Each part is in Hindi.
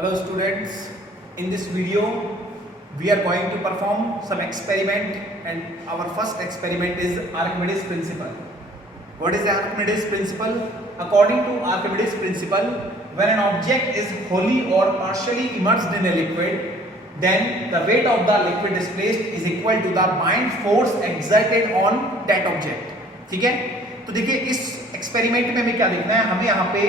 Hello students, in this video we are going to perform some experiment, and our first experiment is Archimedes principle. What is the Archimedes principle? According to Archimedes principle, when an object is wholly or partially immersed in a liquid, then the weight of the liquid displaced is equal to the bind force exerted on that object. ठीक है, तो देखिए इस एक्सपेरिमेंट में हमें क्या देखना है, हमें यहाँ पे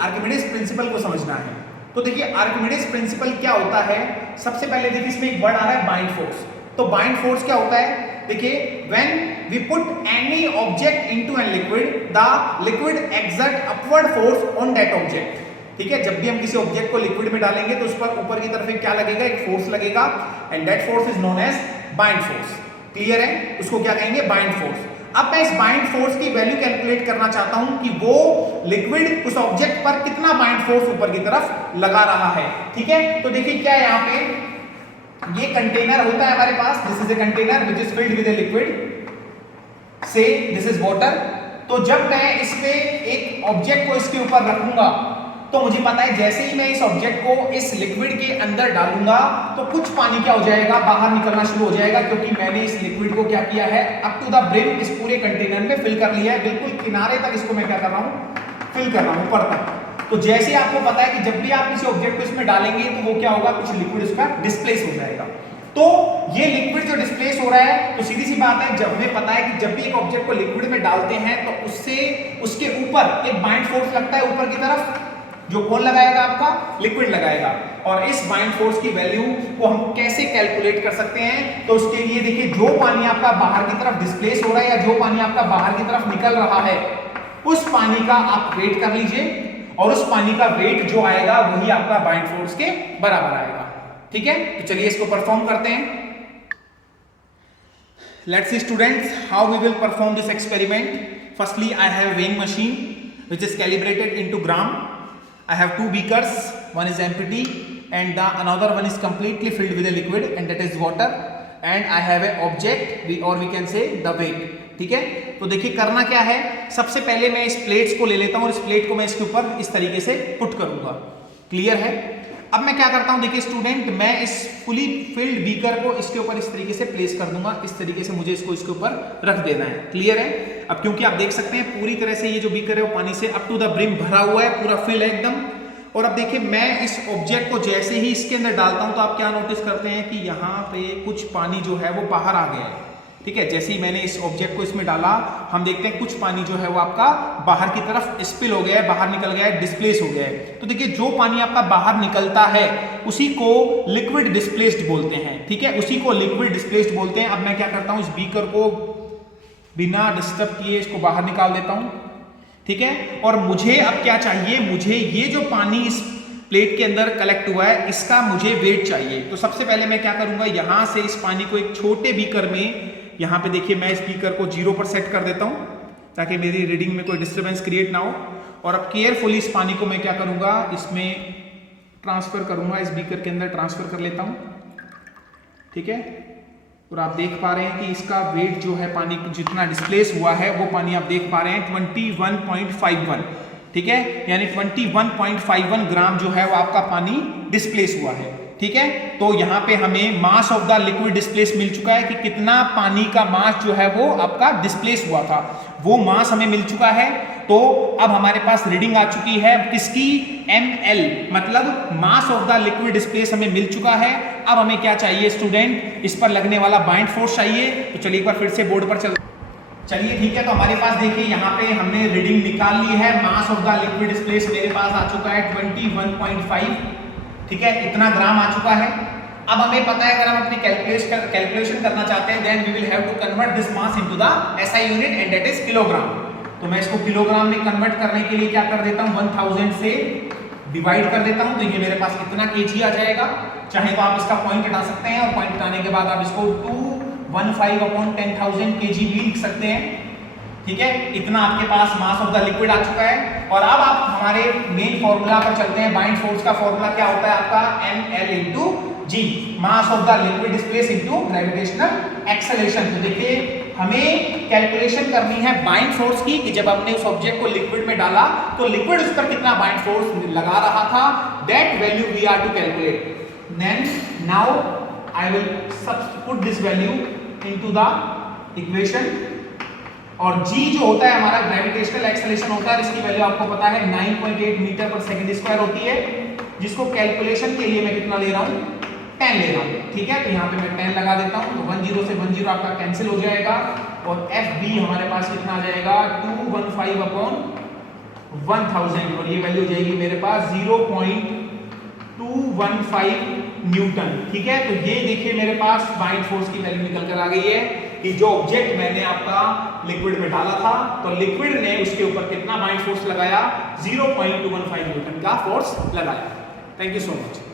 आर्किमिडीज प्रिंसिपल को समझना है। तो देखिए आर्किमिडीज प्रिंसिपल क्या होता है, सबसे पहले देखिए इसमें एक वर्ड आ रहा है बाइंड फोर्स। तो बाइंड फोर्स क्या होता है, देखिए when we put any object into an liquid, the liquid exert upward force on that object. ठीक है, जब भी हम किसी ऑब्जेक्ट को लिक्विड में डालेंगे तो उस पर ऊपर की तरफ क्या लगेगा, एक फोर्स लगेगा, and that force is known as buoyant force. Clear है, उसको क्या कहेंगे, बाइंड फोर्स। अब मैं इस बाइंड फोर्स की वैल्यू कैलकुलेट करना चाहता हूं कि वो लिक्विड उस ऑब्जेक्ट पर कितना बाइंड फोर्स ऊपर की तरफ लगा रहा है। ठीक है, तो देखिए क्या है, यहाँ पे ये कंटेनर होता है हमारे पास, this is a container which is filled with a liquid, so this is water. तो जब मैं इस पे एक ऑब्जेक्ट को इसके ऊपर रखूंगा तो मुझे पता है जैसे ही मैं इस ऑब्जेक्ट को इस लिक्विड के अंदर डालूंगा तो कुछ पानी क्या हो जाएगा, बाहर निकलना शुरू हो जाएगा, क्योंकि मैंने इस लिक्विड को क्या किया है, अप टू द ब्रिम इस पूरे कंटेनर में फिल कर लिया है, बिल्कुल किनारे तक इसको मैं क्या कर रहा हूं, फिल कर रहा हूं ऊपर तक। तो जैसे आपको पता है कि जब भी आप किसी ऑब्जेक्ट को इसमें डालेंगे तो वो क्या होगा, कुछ लिक्विड इसका डिस्प्लेस हो जाएगा। तो ये लिक्विड जो डिस्प्लेस हो रहा है, तो सीधी सी बात है, जब हमें पता है कि जब भी एक ऑब्जेक्ट को लिक्विड में डालते हैं तो उससे उसके ऊपर एक बाइंड फोर्स लगता है ऊपर की तरफ, जो कौन लगाएगा, आपका लिक्विड लगाएगा। और इस बाइंड फोर्स की वैल्यू को हम कैसे कैलकुलेट कर सकते हैं, तो उसके लिए देखिए जो पानी आपका बाहर की तरफ डिस्प्लेस हो रहा है या जो पानी आपका बाहर की तरफ निकल रहा है, उस पानी का आप वेट कर लीजिए, और उस पानी का वेट जो आएगा वही आपका बाइंड फोर्स के बराबर आएगा। ठीक है, तो चलिए इसको परफॉर्म करते हैं। Let's see students how we will perform this experiment. Firstly I have weighing machine which is calibrated into gram. I have two beakers, one is empty and the another one is completely filled with a liquid and that is water, and I have a object or we can say the weight. ठीक है, तो देखिए करना क्या है, सबसे पहले मैं इस प्लेट्स को ले लेता हूं और इस प्लेट को मैं इसके ऊपर इस तरीके से पुट करूंगा। क्लियर है, अब मैं क्या करता हूं, देखिए स्टूडेंट, मैं इस फुली फिल्ड बीकर को इसके ऊपर इस तरीके से प्लेस कर दूंगा, इस तरीके से मुझे इसको इसके ऊपर रख देना है। क्लियर है, अब क्योंकि आप देख सकते हैं पूरी तरह से ये जो बीकर है वो पानी से अप टू द ब्रिम भरा हुआ है, पूरा फिल है एकदम। और अब देखिए मैं इस ऑब्जेक्ट को जैसे ही इसके अंदर डालता हूं तो आप क्या नोटिस करते हैं कि यहाँ पे कुछ पानी जो है वो बाहर आ गया है। ठीक है, जैसे ही मैंने इस ऑब्जेक्ट को इसमें डाला, हम देखते हैं कुछ पानी जो है वो आपका बाहर की तरफ स्पिल हो गया है, बाहर निकल गया है, डिस्प्लेस हो गया है। तो देखिए जो पानी आपका बाहर निकलता है उसी को लिक्विड डिस्प्लेस्ड बोलते हैं। ठीक है, उसी को लिक्विड डिस्प्लेस्ड बोलते हैं। अब मैं क्या करता हूं, इस बीकर को बिना डिस्टर्ब किए इसको बाहर निकाल देता हूं। ठीक है, और मुझे अब क्या चाहिए, मुझे ये जो पानी इस प्लेट के अंदर कलेक्ट हुआ है इसका मुझे वेट चाहिए। तो सबसे पहले मैं क्या करूंगा, यहां से इस पानी को एक छोटे बीकर में, यहाँ पे देखिए मैं इस बीकर को 0 पर सेट कर देता हूँ ताकि मेरी रीडिंग में कोई डिस्टर्बेंस क्रिएट ना हो। और अब केयरफुली इस पानी को मैं क्या करूँगा, इसमें ट्रांसफर करूँगा, इस बीकर के अंदर ट्रांसफर कर लेता हूँ। ठीक है, और आप देख पा रहे हैं कि इसका वेट जो है, पानी जितना डिस्प्लेस हुआ है वो पानी आप देख पा रहे हैं 21.51। ठीक है, यानी 21.51 ग्राम जो है वो आपका पानी डिस्प्लेस हुआ है। ठीक है, तो यहाँ पे हमें mass of the liquid displace मिल चुका है कि कितना पानी का मास जो है वो आपका डिस्प्लेस हुआ था, वो मास हमें मिल चुका है। तो अब हमारे पास रीडिंग आ चुकी है किसकी, ml, मतलब मास ऑफ द लिक्विड डिस्प्लेस हमें मिल चुका है। अब हमें क्या चाहिए स्टूडेंट, इस पर लगने वाला बाइंड फोर्स चाहिए। तो चलिए एक बार फिर से बोर्ड पर चलिए ठीक है, तो हमारे पास देखिए यहाँ पे हमने रीडिंग निकाल ली है। मास ऑफ द लिक्विड डिस्प्लेस मेरे पास आ चुका है 21.5। ठीक है, इतना ग्राम आ चुका है। अब हमें पता है अगर हम अपनी कैलकुलेशन करना चाहते हैं, then we will have to convert this mass into the SI unit and that is kilogram. तो मैं इसको किलोग्राम में कन्वर्ट करने के लिए क्या कर देता हूं, 1000 से डिवाइड कर देता हूं, तो ये मेरे पास कितना kg आ जाएगा। चाहे तो आप इसका पॉइंट हटा सकते हैं और पॉइंट हटाने के बाद आप इसको 215/10,000 kg भी लिख सकते हैं। ठीक है, इतना आपके पास मास ऑफ द लिक्विड आ चुका है। और अब आप हमारे मेन फॉर्मूला पर चलते हैं। बाइंड फोर्स का फॉर्मूला क्या होता है आपका, ml into g, mass of the liquid displace into gravitational acceleration. तो देखिए हमें कैलकुलेशन करनी है बाइंड फोर्स की, कि जब हमने उस ऑब्जेक्ट को लिक्विड में डाला तो लिक्विड उस पर कितना बाइंड फोर्स लगा रहा था, that value we are to calculate. Then now I will put this value into the equation. और g जो होता है हमारा ग्रेविटेशनल एक्सेलरेशन होता है, इसकी वैल्यू आपको पता है 9.8 मीटर पर सेकंड स्क्वायर होती है, जिसको कैलकुलेशन के लिए मैं कितना ले रहा हूं, 10 ले रहा हूं। ठीक है, तो यहाँ पे मैं 10 लगा देता हूं, तो 10 से 10 आपका कैंसिल हो जाएगा और FB हमारे पास कितना आ जाएगा 215 अपॉन 1000 और ये वैल्यू हो जाएगी मेरे पास 0.215 न्यूटन। ठीक है, तो ये देखिए मेरे पास बाइंड फोर्स की वैल्यू निकल कर आ गई है कि जो ऑब्जेक्ट मैंने आपका लिक्विड में डाला था तो लिक्विड ने उसके ऊपर कितना बाइंड फोर्स लगाया, 0.215 न्यूटन का फोर्स लगाया। Thank you so much.